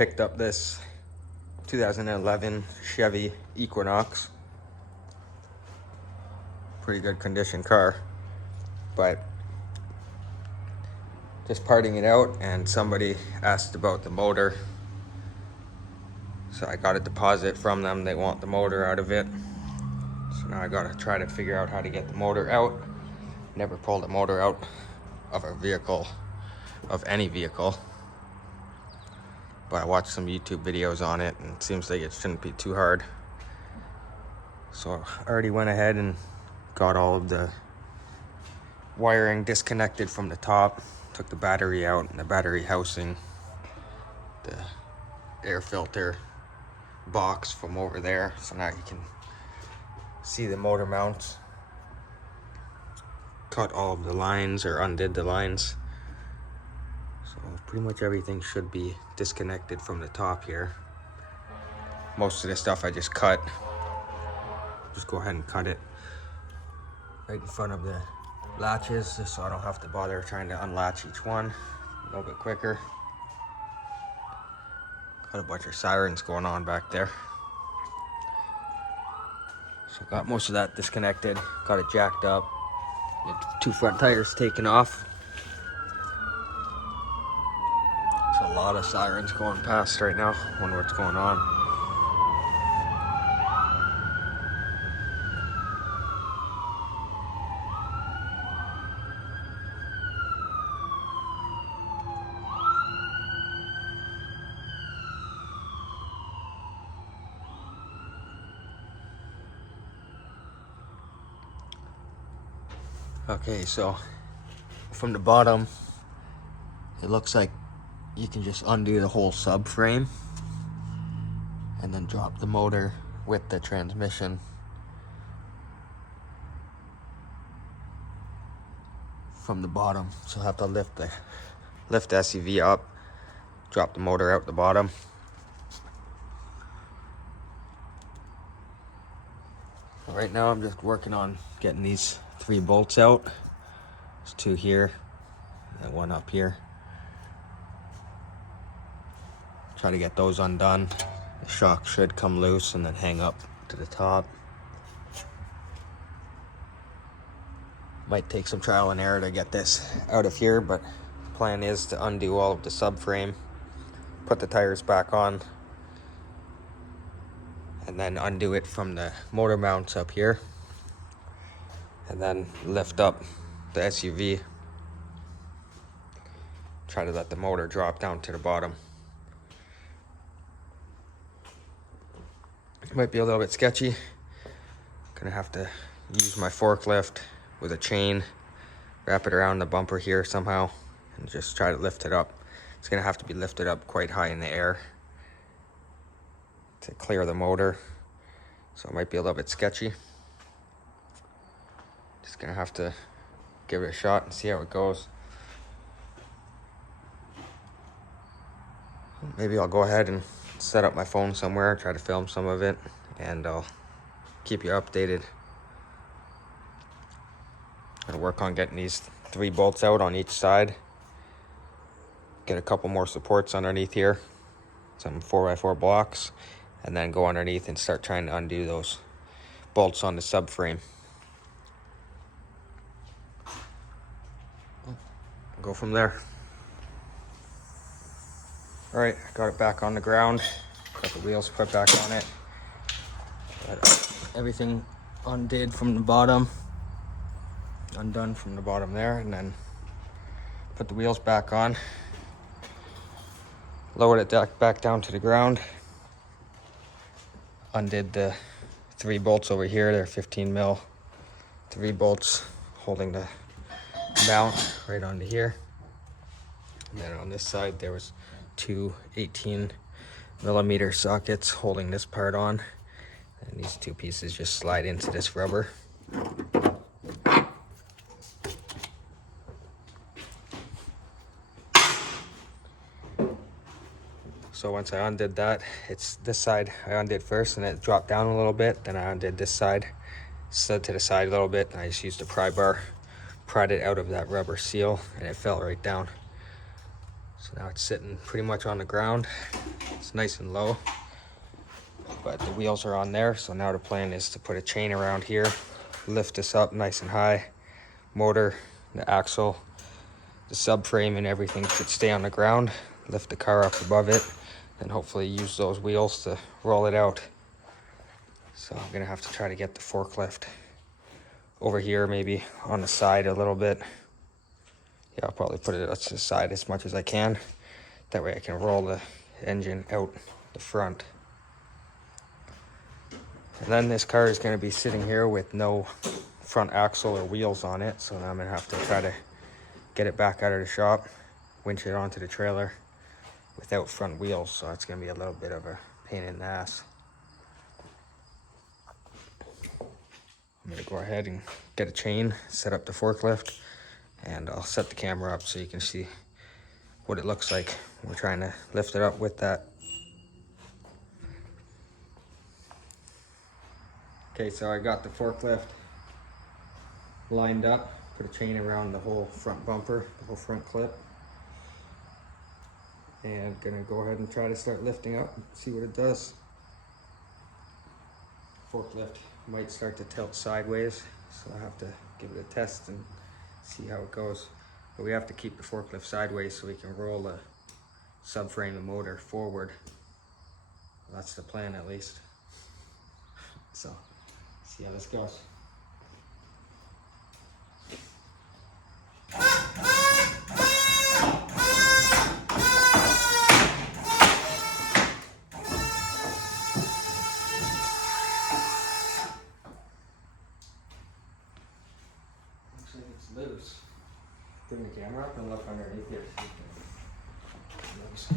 picked up this 2011 Chevy Equinox. Pretty good condition car, but just parting it out, and somebody asked about the motor. So I got a deposit from them. They want the motor out of it. So now I gotta try to figure out how to get the motor out. Never pulled a motor out of a vehicle, of any vehicle. But I watched some YouTube videos on it, and it seems like it shouldn't be too hard. So I already went ahead and got all of the wiring disconnected from the top. Took the battery out and the battery housing, the air filter box from over there. So now you can see the motor mounts. Cut all of the lines, or undid the lines. So pretty much everything should be disconnected from the top here. Most of the stuff I just cut. Just go ahead and cut it right in front of the latches, just so I don't have to bother trying to unlatch each one. A little bit quicker. Got a bunch of sirens going on back there. So got most of that disconnected, got it jacked up. The two front tires taken off. There's a lot of sirens going past right now. Wonder what's going on. Okay, so from the bottom, it looks like you can just undo the whole subframe and then drop the motor with the transmission from the bottom. So I have to lift the SUV up, drop the motor out the bottom. Right now I'm just working on getting these 3 bolts out. There's 2 here and 1 up here. Try to get those undone. The shock should come loose and then hang up to the top. Might take some trial and error to get this out of here, but the plan is to undo all of the subframe, put the tires back on, and then undo it from the motor mounts up here, and then lift up the SUV. Try to let the motor drop down to the bottom. It might be a little bit sketchy. Gonna have to use my forklift with a chain, wrap it around the bumper here somehow, and just try to lift it up. It's gonna have to be lifted up quite high in the air to clear the motor, so it might be a little bit sketchy. Just gonna have to give it a shot and see how it goes. Maybe I'll go ahead and set up my phone somewhere, try to film some of it, and I'll keep you updated. I'm gonna work on getting these 3 bolts out on each side. Get a couple more supports underneath here, some 4x4 blocks, and then go underneath and start trying to undo those bolts on the subframe. Go from there. All right, got it back on the ground. Got the wheels put back on it. Got everything undid from the bottom. Undone from the bottom there, and then put the wheels back on. Lowered it back down to the ground. Undid the 3 bolts over here. They're 15 mil. 3 bolts holding the mount right onto here. And then on this side there was 2 18mm sockets holding this part on, and these 2 pieces just slide into this rubber. So once I undid that, it's this side I undid first, and it dropped down a little bit. Then I undid this side, slid to the side a little bit, and I just used a pry bar, pried it out of that rubber seal, and it fell right down. So now it's sitting pretty much on the ground. It's nice and low, but the wheels are on there. So now the plan is to put a chain around here, lift this up nice and high. Motor, the axle, the subframe and everything should stay on the ground. Lift the car up above it and hopefully use those wheels to roll it out. So I'm gonna have to try to get the forklift over here, maybe on the side a little bit. Yeah, I'll probably put it to the side as much as I can. That way I can roll the engine out the front. And then this car is gonna be sitting here with no front axle or wheels on it. So now I'm gonna have to try to get it back out of the shop, winch it onto the trailer without front wheels. So it's gonna be a little bit of a pain in the ass. I'm gonna go ahead and get a chain, set up the forklift, and I'll set the camera up so you can see what it looks like. We're trying to lift it up with that. Okay, so I got the forklift lined up, put a chain around the whole front bumper, the whole front clip, and gonna go ahead and try to start lifting up and see what it does. Forklift might start to tilt sideways, so I have to give it a test and see how it goes. But we have to keep the forklift sideways so we can roll the subframe and motor forward. Well, that's the plan, at least. So, see how this goes. Loose. Bring the camera up and look underneath here. Loose.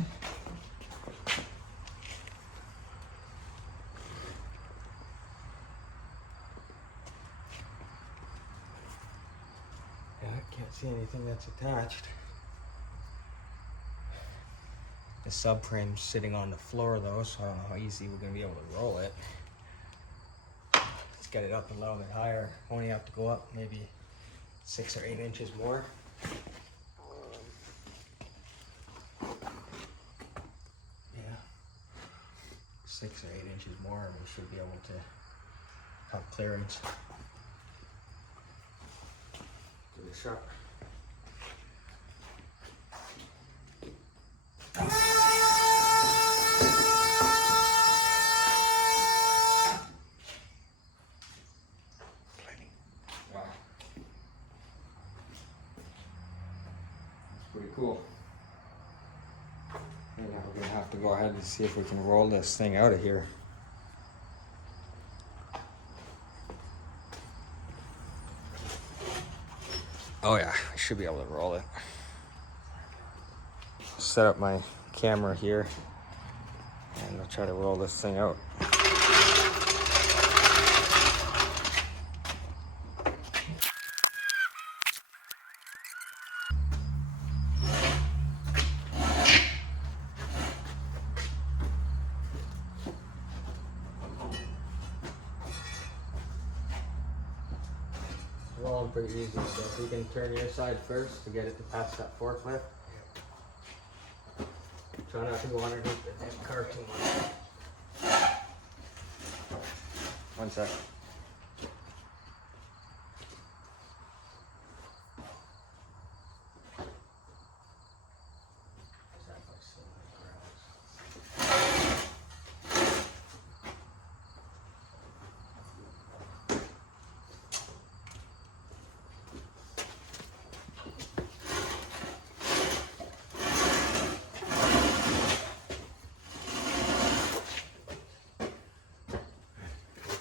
Yeah, I can't see anything that's attached. The subframe's sitting on the floor though, so I don't know how easy we're gonna be able to roll it. Let's get it up a little bit higher. Only have to go up maybe 6 or 8 inches more. Yeah, 6 or 8 inches more, and we should be able to have clearance. Give it a shot. Pretty cool. And now we're gonna have to go ahead and see if we can roll this thing out of here. Oh yeah, I should be able to roll it. Set up my camera here and I'll try to roll this thing out. Rolling pretty easy, so if you can turn your side first to get it to pass that forklift. Try not to go underneath the damn car too much. 1 sec.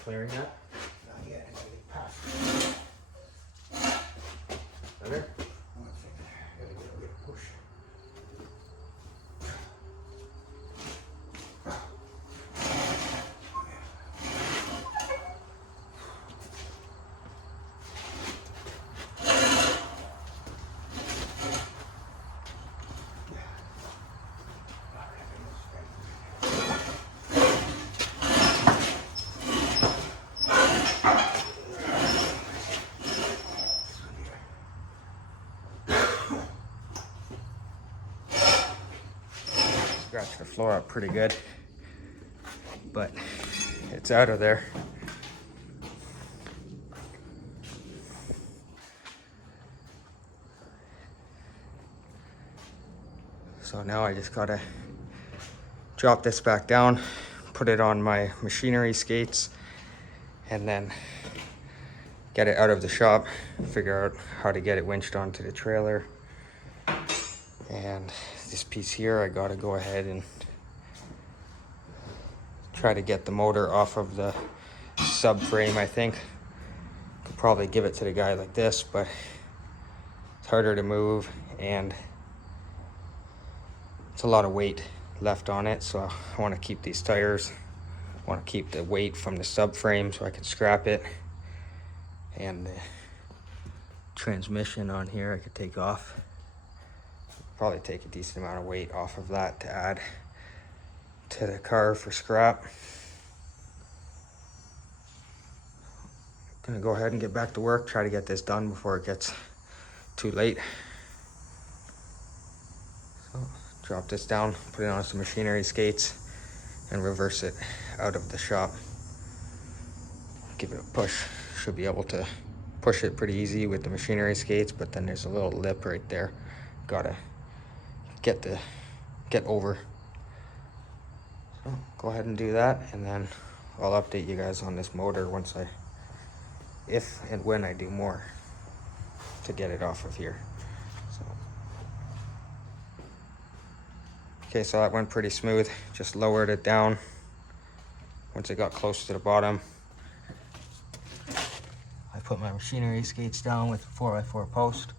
Clearing that? Not yet, it's getting past. Better? One second. Gotta get a little push. Scratched the floor up pretty good, but it's out of there. So now I just gotta drop this back down, put it on my machinery skates, and then get it out of the shop, figure out how to get it winched onto the trailer. And this piece here, I gotta go ahead and try to get the motor off of the subframe, I think. Could probably give it to the guy like this, but it's harder to move and it's a lot of weight left on it. So I wanna keep these tires, I wanna keep the weight from the subframe so I can scrap it. And the transmission on here I could take off. Probably take a decent amount of weight off of that to add to the car for scrap. Gonna go ahead and get back to work, try to get this done before it gets too late. So drop this down, put it on some machinery skates, and reverse it out of the shop. Give it a push. Should be able to push it pretty easy with the machinery skates, but then there's a little lip right there. Gotta get over. So go ahead and do that, and then I'll update you guys on this motor once if and when I do more to get it off of here. So okay, so that went pretty smooth. Just lowered it down. Once it got close to the bottom, I put my machinery skates down with a 4x4 post,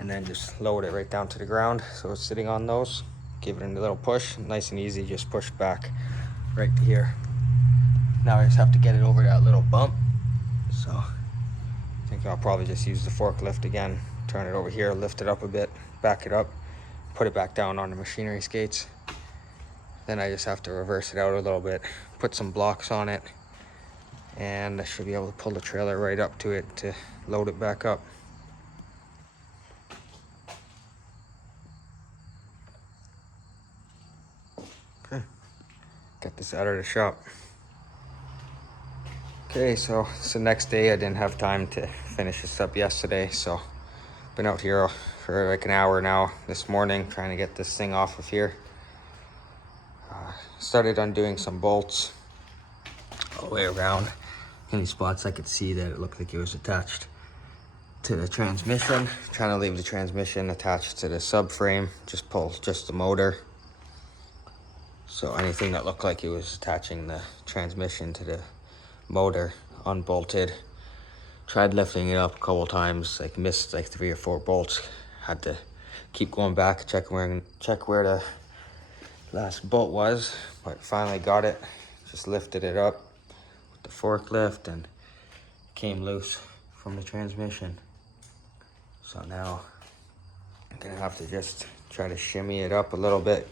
and then just lowered it right down to the ground. So it's sitting on those. Give it a little push, nice and easy, just push back right to here. Now I just have to get it over that little bump. So I think I'll probably just use the forklift again, turn it over here, lift it up a bit, back it up, put it back down on the machinery skates. Then I just have to reverse it out a little bit, put some blocks on it, and I should be able to pull the trailer right up to it to load it back up. Okay, get this out of the shop. Okay, so it's the next day. I didn't have time to finish this up yesterday, so been out here for like an hour now this morning trying to get this thing off of here. Started undoing some bolts all the way around. Any spots I could see that it looked like it was attached to the transmission. Trying to leave the transmission attached to the subframe, just pull just the motor. So anything that looked like it was attaching the transmission to the motor, unbolted. Tried lifting it up a couple times, like missed like 3 or 4 bolts. Had to keep going back, check where the last bolt was, but finally got it. Just lifted it up with the forklift and came loose from the transmission. So now I'm gonna have to just try to shimmy it up a little bit,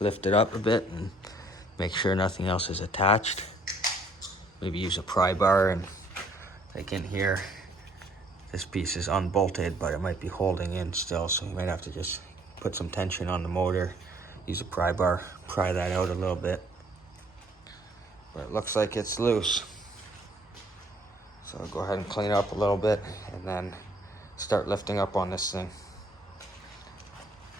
lift it up a bit, and make sure nothing else is attached. Maybe use a pry bar, and like in here, this piece is unbolted, but it might be holding in still, so you might have to just put some tension on the motor, use a pry bar, pry that out a little bit. But it looks like it's loose. So I'll go ahead and clean up a little bit and then start lifting up on this thing.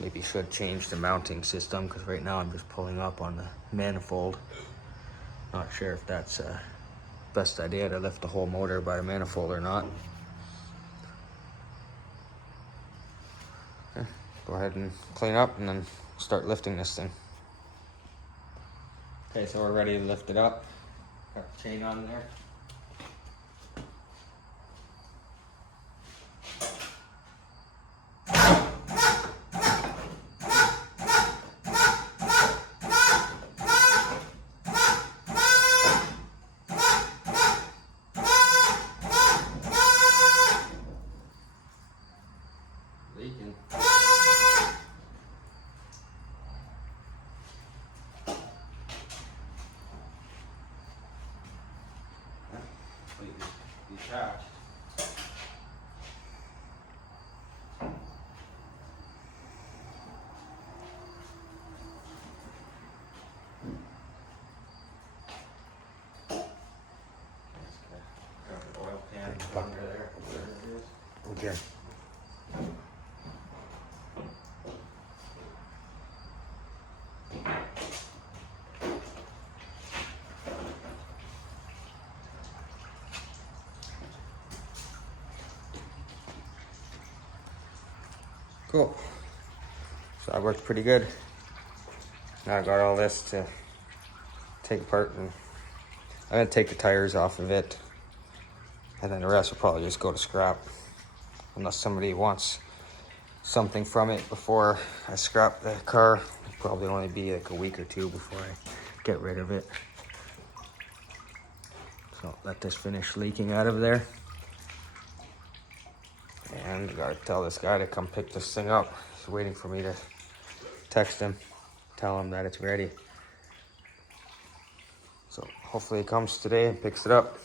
Maybe should change the mounting system, because right now I'm just pulling up on the manifold. Not sure if that's best idea to lift the whole motor by the manifold or not. Okay, go ahead and clean up and then start lifting this thing. Okay, so we're ready to lift it up. Got the chain on there. Leaking. Completely detached. Under there. Okay. Cool. So that worked pretty good. Now I got all this to take apart, and I'm gonna take the tires off of it, and then the rest will probably just go to scrap, unless somebody wants something from it before I scrap the car. It'll probably only be like a week or two before I get rid of it. So let this finish leaking out of there. And I gotta tell this guy to come pick this thing up. He's waiting for me to text him, tell him that it's ready. So hopefully he comes today and picks it up.